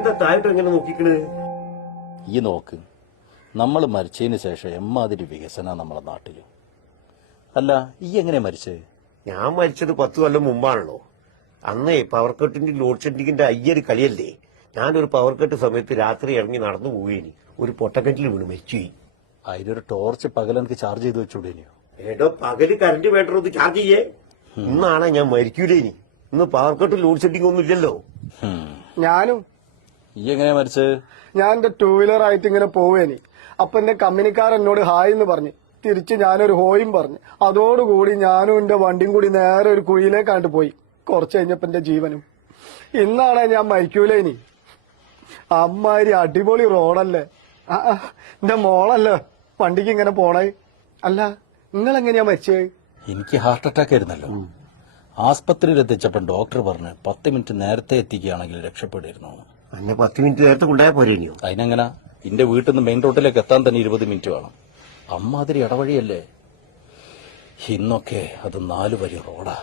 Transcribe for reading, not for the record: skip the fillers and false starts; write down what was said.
എന്താ താഴോട്ട് എങ്ങനെ നോക്കിക്കണ്? ഈ നോക്ക്, നമ്മൾ മരിച്ചതിന് ശേഷം എമ്മാതിരി വികസന നമ്മളെ നാട്ടില്. അല്ല, ഈ എങ്ങനെ മരിച്ചേ? ഞാൻ മരിച്ചത് 10 കൊല്ലം മുമ്പാണല്ലോ. അന്നേ പവർ കട്ടിന്റെ ലോഡ് ഷെഡിങ്ങിന്റെ അയ്യൊരു കളിയല്ലേ. ഞാനൊരു പവർ കട്ട് സമയത്ത് രാത്രി ഇറങ്ങി നടന്നു പോവേനി, ഒരു പൊട്ടക്കെട്ടിൽ വീണ് മരിച്ചു. അതിലൊരു ടോർച്ച് പകലെനിക്ക് ചാർജ് ചെയ്ത് വെച്ചൂടേനിയോ? ഏടോ, പകല് കറണ്ട് വേണ്ടത് ചാർജ് ചെയ്യേ. ഇന്നാണ് ഞാൻ മരിക്കൂലേനി. ഇന്ന് പവർ കട്ട് ലോഡ് ഷെഡിങ് ഒന്നും ഇല്ലല്ലോ. ഞാനും. ഈ എങ്ങനെയാ മരിച്ചത്? ഞാൻ എന്റെ 2 വീലർ ആയിട്ട് ഇങ്ങനെ പോവേനി. അപ്പൊ എന്റെ കമ്പനിക്കാരൻ എന്നോട് ഹായ് എന്ന് പറഞ്ഞു. തിരിച്ച് ഞാനൊരു ഹോയും പറഞ്ഞു. അതോടുകൂടി ഞാനും എന്റെ വണ്ടിയും കൂടി നേരെ ഒരു കുഴിയിലേക്കാണ്ട് പോയി. കുറച്ച് കഴിഞ്ഞപ്പോ എന്റെ ജീവനും. ഇന്നാണ് ഞാൻ മരിക്കൂലേനി. അമ്മാതിരി അടിപൊളി റോഡല്ലേ. എന്റെ മോളല്ലേ വണ്ടിക്ക് ഇങ്ങനെ പോണേ. അല്ല, നിങ്ങൾ എങ്ങനെയാ മരിച്ചത്? എനിക്ക് ഹാർട്ട് അറ്റാക്ക് ആയിരുന്നല്ലോ. ആസ്പത്രിയിൽ എത്തിച്ചപ്പോൾ ഡോക്ടർ പറഞ്ഞ് 10 മിനിറ്റ് നേരത്തെ എത്തിക്കുകയാണെങ്കിൽ രക്ഷപ്പെടിരുന്നു. അന്നെ 10 മിനിറ്റ് നേരത്തെ കൊണ്ടായ പോരേനിയോ? അതിനെങ്ങനെ? എന്റെ വീട്ടിൽ നിന്ന് മെയിൻ റോഡിലേക്ക് എത്താൻ തന്നെ 20 മിനിറ്റ് വേണം. അമ്മാതിരി ഇടവഴിയല്ലേ. ഇന്നൊക്കെ അത് 4 വരി റോഡാ.